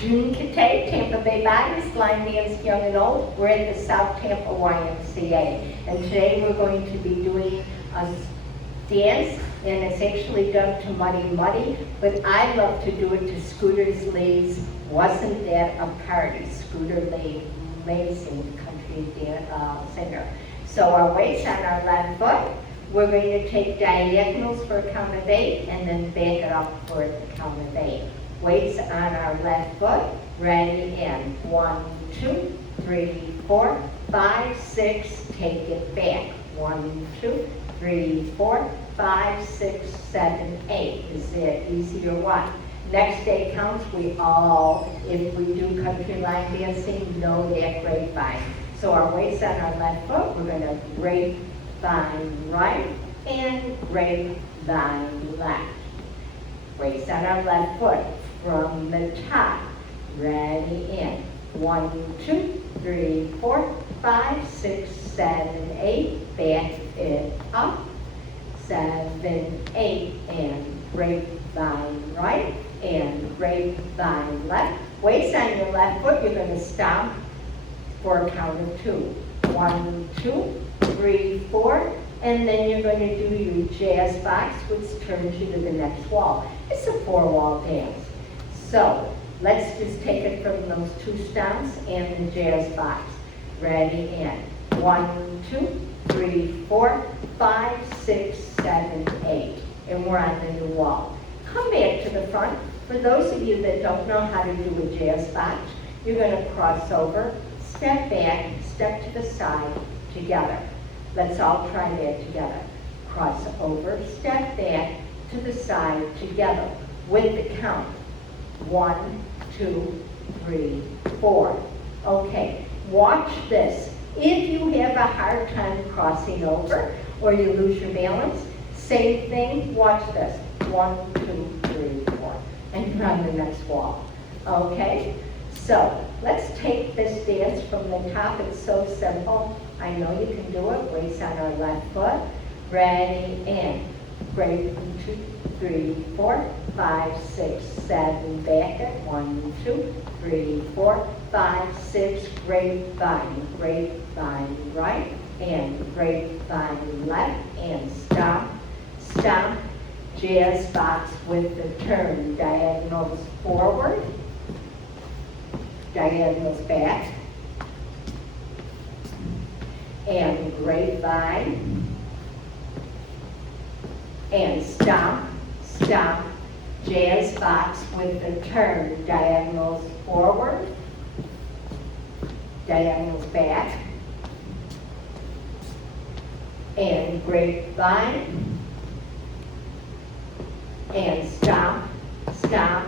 June Kate, Tampa Bay Bodies, line dance young and old. We're at the South Tampa YMCA. And today we're going to be doing a dance, and it's actually done to Muddy Muddy, but I love to do it to Scooter Lee's Wasn't That a Party? Scooter Lee, amazing country singer. So our weights on our left foot. We're going to take diagonals for a count of 8 and then back it up for the count of 8. Weights on our left foot, ready, and 1, 2, 3, 4, 5, 6, take it back. 1, 2, 3, 4, 5, 6, 7, 8. Is that easy or what? Next day counts, we all, if we do country line dancing, know that grapevine. So our weights on our left foot, we're going to grapevine right and grapevine left. Weights on our left foot from the top. Ready, in. 1, 2, 3, 4, 5, 6, 7, 8. Back it up. 7, 8, and grapevine right and grapevine left. Weights on your left foot, you're going to stomp for a count of 2. 1, 2, 3, 4, and then you're going to do your jazz box, which turns you to the next wall. It's a 4-wall dance. So let's just take it from those 2 stomps and the jazz box. Ready, and 1, 2, 3, 4, 5, 6, 7, 8. And we're on the new wall. Come back to the front. For those of you that don't know how to do a jazz box, you're going to cross over, step back, step to the side, together. Let's all try that together. Cross over, step back, to the side, together, with the count. 1, 2, 3, 4. Okay, watch this. If you have a hard time crossing over, or you lose your balance, same thing, watch this. 1, 2, 3, 4. And you're on the next wall. Okay? So, let's take this dance from the top. It's so simple. I know you can do it. Weights on our left foot. Ready, and great. 1, 2, 3, 4, 5, 6, 7. Back it. 1, 2, 3, 4, 5, 6. Grapevine. Grapevine right. And grapevine left. And stop. Stop. Jazz box with the turn. Diagonals forward. Diagonals back. And grapevine. And stop, stop, jazz box with the turn. Diagonals forward, diagonals back, and grapevine, and stop, stop,